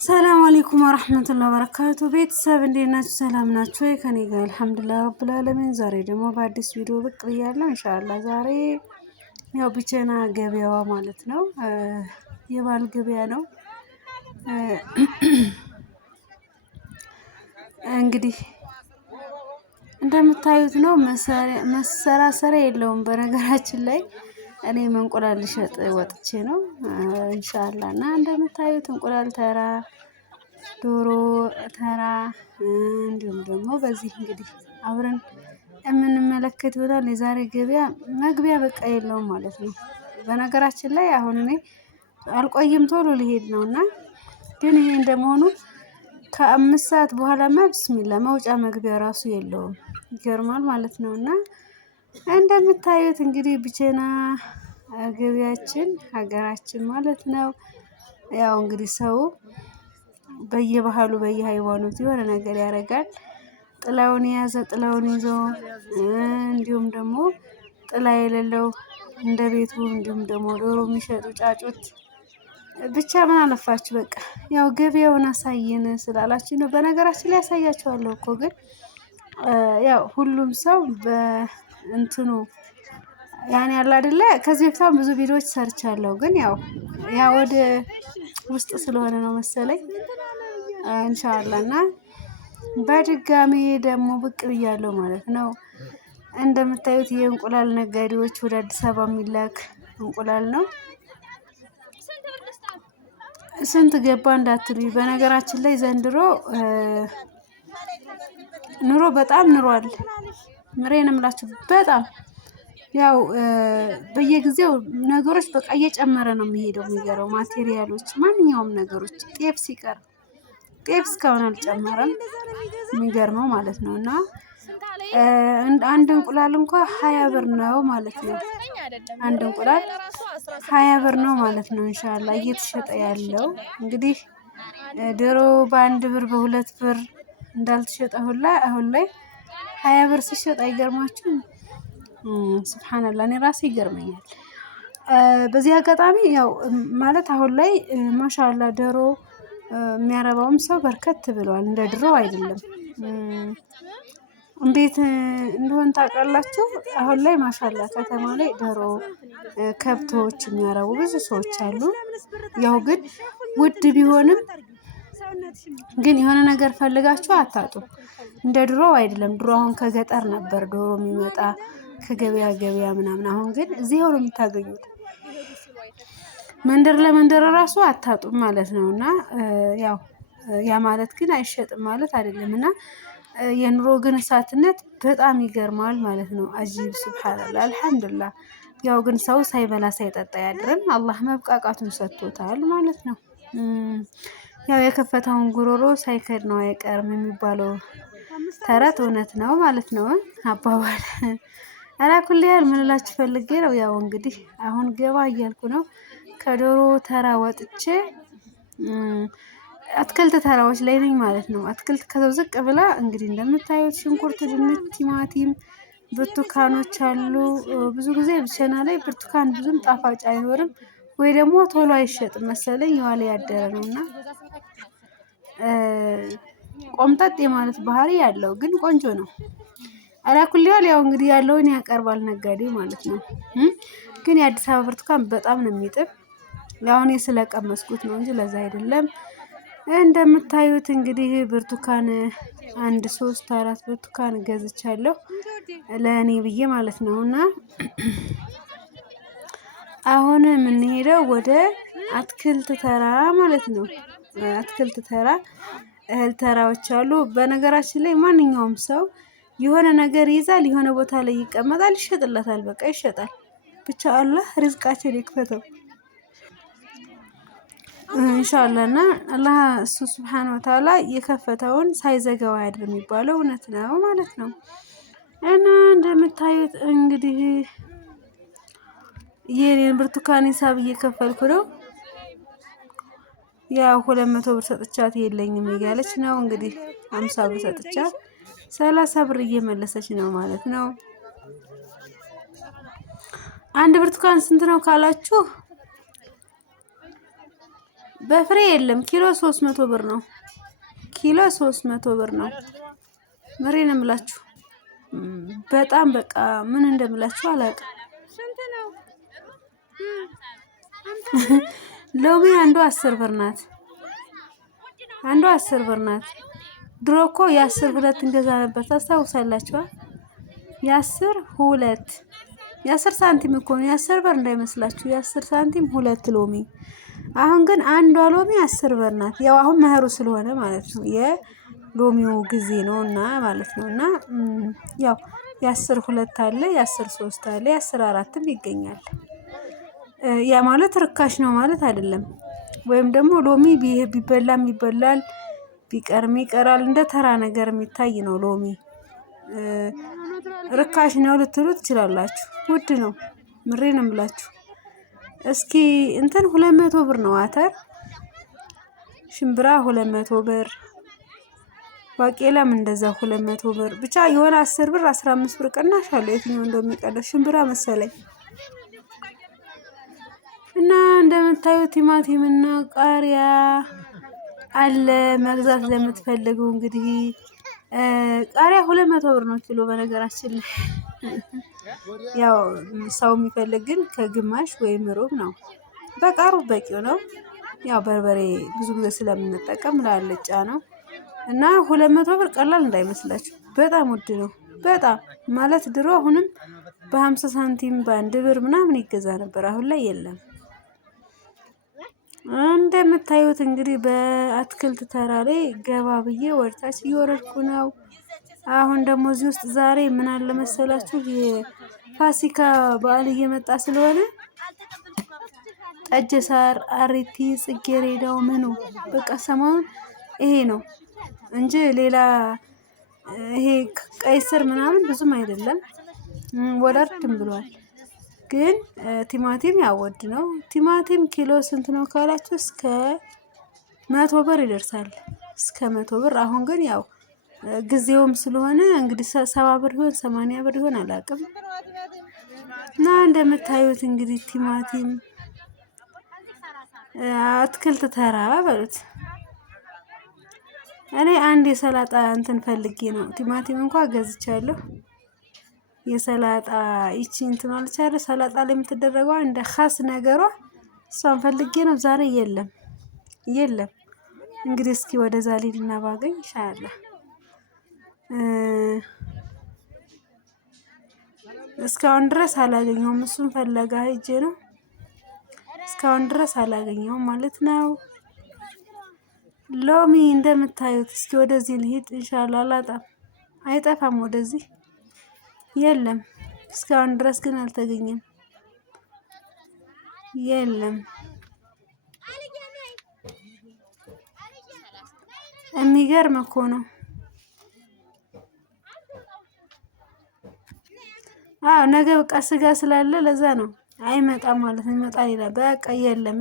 ሰላም አለይኩም ወራህመቱላሂ ወበረካቱ። ቤተሰብ እንዴት ናችሁ? ሰላም ናችሁ? ከኔ ጋር አልሐምዱሊላህ ረብል ዓለሚን። ዛሬ ደግሞ በአዲስ ቪዲዮ ብቅ ብያለሁ። ኢንሻአላህ ዛሬ ያው ብቸና ገበያዋ ማለት ነው የባል ገበያ ነው። እንግዲህ እንደምታዩት ነው። መሰራሰሪያ የለውም። በነገራችን ላይ እኔ እንቁላል ልሸጥ ወጥቼ ነው ኢንሻአላህ። እና እንደምታዩት እንቁላል ተራ፣ ዶሮ ተራ እንዲሁም ደግሞ በዚህ እንግዲህ አብረን የምንመለከት ይሆናል። የዛሬ ገበያ መግቢያ በቃ የለውም ማለት ነው። በነገራችን ላይ አሁን እኔ አልቆይም ቶሎ ሊሄድ ነውና ግን ይሄ እንደመሆኑ ከ5 ሰዓት በኋላማ ቢስሚላ መውጫ መግቢያ ራሱ የለውም። ይገርማል ማለት ነውና እንደምታዩት እንግዲህ ብቸና ገበያችን ሀገራችን ማለት ነው። ያው እንግዲህ ሰው በየባህሉ በየሃይማኖቱ የሆነ ነገር ያደርጋል። ጥላውን የያዘ ጥላውን ይዞ እንዲሁም ደግሞ ጥላ የሌለው እንደ ቤቱ እንዲሁም ደግሞ ዶሮ የሚሸጡ ጫጩት ብቻ ምን አለፋችሁ በቃ ያው ገበያውን አሳየን ስላላችሁ ነው። በነገራችን ላይ ያሳያችኋለሁ እኮ ግን ያው ሁሉም ሰው በእንትኑ ያኔ ያለ አይደለ። ከዚህ በፊት ብዙ ቪዲዮዎች ሰርቻለሁ ግን ያው ወደ ውስጥ ስለሆነ ነው መሰለኝ ኢንሻአላህ። እና በድጋሚ ደግሞ ብቅ ብያለሁ ማለት ነው። እንደምታዩት የእንቁላል ነጋዴዎች ወደ አዲስ አበባ የሚላክ እንቁላል ነው። ስንት ገባ እንዳትሉኝ። በነገራችን ላይ ዘንድሮ ኑሮ በጣም ኑሯል። ምሬን እምላችሁ በጣም ያው በየጊዜው ነገሮች በቃ እየጨመረ ነው የሚሄደው። የሚገርመው ማቴሪያሎች ማንኛውም ነገሮች ጤፍ ሲቀር ጤፍ እስካሁን አልጨመረም። የሚገርመው ማለት ነው። እና አንድ እንቁላል እንኳን 20 ብር ነው ማለት ነው። አንድ እንቁላል 20 ብር ነው ማለት ነው ኢንሻአላህ እየተሸጠ ያለው። እንግዲህ ዶሮ በ1 ብር በ2 ብር እንዳልተሸጠ ሁላ አሁን ላይ 20 ብር ሲሸጥ አይገርማችሁም? ሱብሃንአላህ እኔ ራሴ ይገርመኛል። በዚህ አጋጣሚ ያው ማለት አሁን ላይ ማሻአላህ ዶሮ የሚያረባውም ሰው በርከት ብሏል። እንደ ድሮ አይደለም። እንዴት እንደሆነ ታውቃላችሁ? አሁን ላይ ማሻአላህ ከተማ ላይ ዶሮ ከብቶች የሚያረቡ ብዙ ሰዎች አሉ። ያው ግን ውድ ቢሆንም ግን የሆነ ነገር ፈልጋችሁ አታጡም። እንደ ድሮ አይደለም። ድሮ አሁን ከገጠር ነበር ዶሮ የሚመጣ ከገበያ ገበያ ምናምን። አሁን ግን እዚህው ነው የምታገኙት። መንደር ለመንደር ራሱ አታጡም ማለት ነው። እና ያው ያ ማለት ግን አይሸጥም ማለት አይደለም። እና የኑሮ ግን እሳትነት በጣም ይገርማል ማለት ነው። አጂብ ሱብሃንአላህ አልሐምዱሊላህ። ያው ግን ሰው ሳይበላ ሳይጠጣ ያድርም። አላህ መብቃቃቱን ሰጥቶታል ማለት ነው። ያው የከፈተውን ጉሮሮ ሳይከድ ነው አይቀርም የሚባለው ተረት እውነት ነው ማለት ነው። አባባል አላኩል ያህል ምን እላችሁ ፈልጌ ነው። ያው እንግዲህ አሁን ገባ እያልኩ ነው። ከዶሮ ተራ ወጥቼ አትክልት ተራዎች ላይ ነኝ ማለት ነው። አትክልት ከዛው ዝቅ ብላ እንግዲህ እንደምታዩት ሽንኩርት፣ ድንች፣ ቲማቲም፣ ብርቱካኖች አሉ። ብዙ ጊዜ ብቸና ላይ ብርቱካን ብዙም ጣፋጭ አይኖርም ወይ ደግሞ ቶሎ አይሸጥም መሰለኝ የዋለ ያደረ ነውና ቆምጠጥ የማለት ባህሪ ያለው ግን ቆንጆ ነው። አላኩል ያው እንግዲህ ያለውን ያቀርባል ነጋዴው ማለት ነው። ግን የአዲስ አበባ ብርቱካን በጣም ነው የሚጥም። ያው እኔ ስለቀመስኩት ነው እንጂ ለዛ አይደለም። እንደምታዩት እንግዲህ ብርቱካን 1 3 4 ብርቱካን ገዝቻለሁ ለእኔ ብዬ ማለት ነው። እና አሁን የምንሄደው ወደ አትክልት ተራ ማለት ነው። አትክልት ተራ እህል ተራዎች አሉ። በነገራችን ላይ ማንኛውም ሰው የሆነ ነገር ይዛል፣ የሆነ ቦታ ላይ ይቀመጣል፣ ይሸጥለታል። በቃ ይሸጣል። ብቻ አላህ ርዝቃችን ይክፈተው ኢንሻአላህ። እና አላህ እሱ ሱብሃነሁ ወተዓላ የከፈተውን ሳይዘጋው ያድር የሚባለው እውነት ነው ማለት ነው። እና እንደምታዩት እንግዲህ የኔን ብርቱካን ሂሳብ እየከፈልኩ ነው። ያው 200 ብር ሰጥቻት የለኝም እያለች ነው እንግዲህ 50 ብር ሰጥቻት 30 ብር እየመለሰች ነው ማለት ነው። አንድ ብርቱካን ስንት ነው ካላችሁ በፍሬ የለም። ኪሎ 300 ብር ነው። ኪሎ 300 ብር ነው። ምሬን እምላችሁ በጣም በቃ ምን እንደምላችሁ አላውቅም። ሎሚ አንዷ 10 ብር ናት። አንዷ 10 ብር ናት። ድሮ እኮ የ10 ሁለት እንገዛ ነበር ታስታውሳላችሁ? የ10 ሁለት የ10 ሳንቲም እኮ ነው። የ10 ብር እንዳይመስላችሁ። የ10 ሳንቲም ሁለት ሎሚ። አሁን ግን አንዷ ሎሚ 10 ብር ናት። ያው አሁን መኸሩ ስለሆነ ማለት ነው። የሎሚው ጊዜ ነውና ማለት ነውና ያው የ10 ሁለት አለ፣ የ10 ሶስት አለ፣ የ10 አራትም ይገኛል። ያ ማለት ርካሽ ነው ማለት አይደለም። ወይም ደግሞ ሎሚ ቢበላም ይበላል ቢቀርም ይቀራል። እንደ ተራ ነገር የሚታይ ነው ሎሚ። ርካሽ ነው ልትሉ ትችላላችሁ። ውድ ነው። ምሬን እምላችሁ። እስኪ እንትን 200 ብር ነው አተር። ሽምብራ 200 ብር፣ ባቄላም እንደዛ 200 ብር። ብቻ የሆነ 10 ብር 15 ብር ቅናሽ አለው። የትኛው እንደሚቀደስ ሽምብራ መሰለኝ። እና እንደምታዩት ቲማቲም እና ቃሪያ አለ። መግዛት ለምትፈልጉ እንግዲህ ቃሪያ 200 ብር ነው ኪሎ። በነገራችን ላይ ያው ሰው የሚፈልግ ግን ከግማሽ ወይም ሩብ ነው። በቃ ሩብ በቂው ነው። ያው በርበሬ ብዙ ጊዜ ስለምንጠቀም ለአልጫ ነው። እና 200 ብር ቀላል እንዳይመስላችሁ፣ በጣም ውድ ነው። በጣም ማለት ድሮ አሁንም በ50 ሳንቲም በ1 ብር ምናምን ይገዛ ነበር። አሁን ላይ የለም። እንደምታዩት እንግዲህ በአትክልት ተራ ላይ ገባ ብዬ ወርታች እየወረድኩ ነው። አሁን ደግሞ እዚህ ውስጥ ዛሬ ምን አለ መሰላችሁ? የፋሲካ በዓል እየመጣ ስለሆነ ጠጅ ሳር፣ አሪቲ፣ ጽጌሬዳው ምኑ በቃ ሰሞኑን ይሄ ነው እንጂ ሌላ ይሄ ቀይ ስር ምናምን ብዙም አይደለም። ወረድም ብሏል። ግን ቲማቲም ያወድ ነው። ቲማቲም ኪሎ ስንት ነው ካላችሁ እስከ 100 ብር ይደርሳል። እስከ 100 ብር። አሁን ግን ያው ጊዜውም ስለሆነ እንግዲህ 70 ብር ይሆን 80 ብር ይሆን አላውቅም። እና እንደምታዩት እንግዲህ ቲማቲም አትክልት ተራ በሉት። እኔ አንድ የሰላጣ እንትን ፈልጌ ነው። ቲማቲም እንኳን ገዝቻለሁ። የሰላጣ ይቺ እንትን አልቻለ ሰላጣ ላይ የምትደረገው እንደ ኻስ ነገሯ እሷን ፈልጌ ነው። ዛሬ የለም። እንግዲህ እስኪ ወደዛ ልሂድና ባገኝ ኢንሻአላህ። እስካሁን ድረስ አላገኘውም። እሱን ፈለጋ ሂጄ ነው። እስካሁን ድረስ አላገኘውም ማለት ነው። ሎሚ እንደምታዩት እስኪ ወደዚህ ልሂድ ኢንሻአላህ። አላጣም፣ አይጠፋም። ወደዚህ የለም። እስካሁን ድረስ ግን አልተገኘም። የለም። የሚገርም እኮ ነው። ነገ በቃ ስጋ ስላለ ለዛ ነው አይመጣም ማለት ነው። ይመጣል ይላል። በቃ የለም።